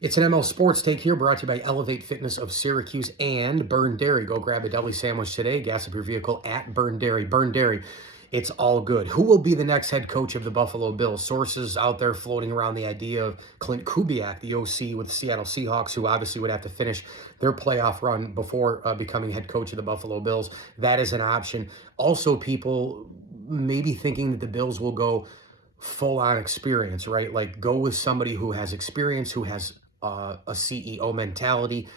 It's an ML Sports Take here, brought to you by Elevate Fitness of Syracuse and Burn Dairy. Go grab a deli sandwich today. Gas up your vehicle at Burn Dairy. Burn Dairy, it's all good. Who will be the next head coach of the Buffalo Bills? Sources out there floating around the idea of Clint Kubiak, the OC with the Seattle Seahawks, who obviously would have to finish their playoff run before becoming head coach of the Buffalo Bills. That is an option. Also, people maybe thinking that the Bills will go full-on experience, right? Like go with somebody who has experience, who has a CEO mentality,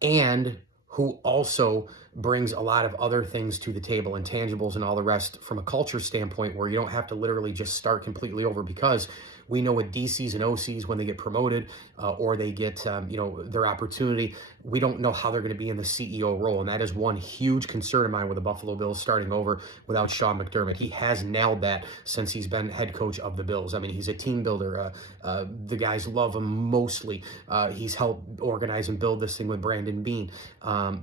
and who also brings a lot of other things to the table, intangibles and all the rest from a culture standpoint, where you don't have to literally just start completely over, because we know with DCs and OCs, when they get promoted or they get their opportunity, we don't know how they're going to be in the CEO role. And that is one huge concern of mine with the Buffalo Bills starting over without Sean McDermott. He has nailed that since he's been head coach of the Bills. I mean, he's a team builder. The guys love him mostly. He's helped organize and build this thing with Brandon Beane.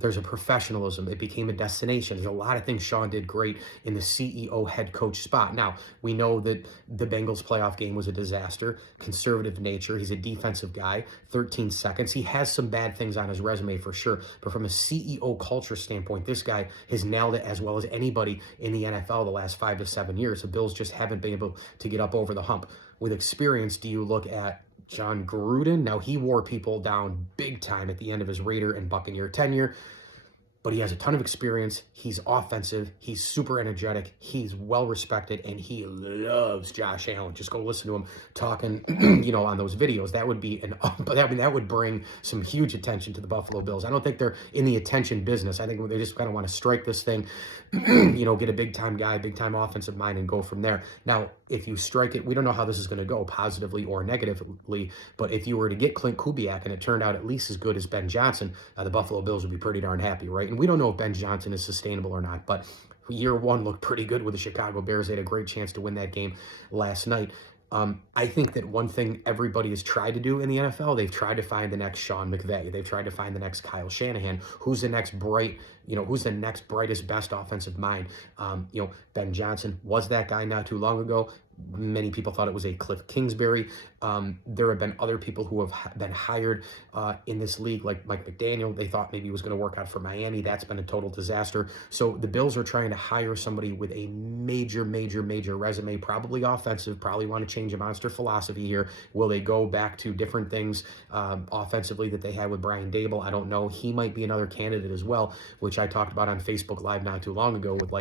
There's a professionalism. It became a destination. There's a lot of things Sean did great in the CEO head coach spot. Now, we know that the Bengals playoff game was a disaster, conservative nature. He's a defensive guy, 13 seconds. He has some bad things on his resume for sure, but from a CEO culture standpoint, this guy has nailed it as well as anybody in the NFL the last 5 to 7 years. The Bills just haven't been able to get up over the hump. With experience, do you look at John Gruden? Now, he wore people down big time at the end of his Raider and Buccaneer tenure, but he has a ton of experience. He's offensive. He's super energetic. He's well respected, and he loves Josh Allen. Just go listen to him talking, on those videos. That would be that would bring some huge attention to the Buffalo Bills. I don't think they're in the attention business. I think they just kind of want to strike this thing, get a big time guy, big time offensive mind, and go from there. Now, if you strike it, we don't know how this is going to go, positively or negatively. But if you were to get Clint Kubiak and it turned out at least as good as Ben Johnson, the Buffalo Bills would be pretty darn happy, right? And we don't know if Ben Johnson is sustainable or not, but year one looked pretty good with the Chicago Bears. They had a great chance to win that game last night. I think that one thing everybody has tried to do in the NFL, they've tried to find the next Sean McVay. They've tried to find the next Kyle Shanahan. Who's the next who's the next brightest, best offensive mind? Ben Johnson was that guy not too long ago. Many people thought it was a Cliff Kingsbury. There have been other people who have been hired in this league, like Mike McDaniel. They thought maybe he was going to work out for Miami. That's been a total disaster. So the Bills are trying to hire somebody with a major resume, probably offensive, probably want to change a monster philosophy here. Will they go back to different things offensively that they had with Brian Daboll? I don't know. He might be another candidate as well, which I talked about on Facebook Live not too long ago with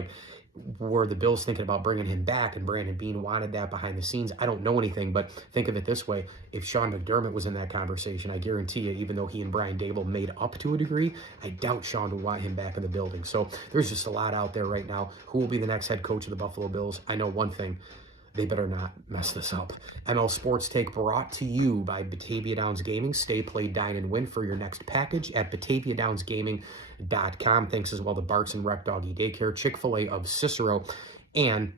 were the Bills thinking about bringing him back, and Brandon Beane wanted that behind the scenes? I don't know anything, but think of it this way. If Sean McDermott was in that conversation, I guarantee you, even though he and Brian Daboll made up to a degree, I doubt Sean would want him back in the building. So there's just a lot out there right now. Who will be the next head coach of the Buffalo Bills? I know one thing. They better not mess this up. ML Sports Take brought to you by Batavia Downs Gaming. Stay, play, dine, and win for your next package at BataviaDownsGaming.com. Thanks as well to Barks and Rec Doggy Daycare, Chick-fil-A of Cicero, and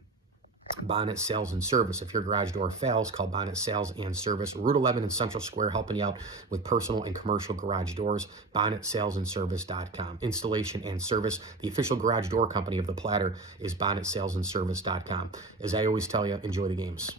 Bonnet Sales and Service. If your garage door fails, call Bonnet Sales and Service. Route 11 in Central Square, helping you out with personal and commercial garage doors. BonnetSalesandService.com. Installation and service. The official garage door company of the Platter is BonnetSalesandService.com. As I always tell you, enjoy the games.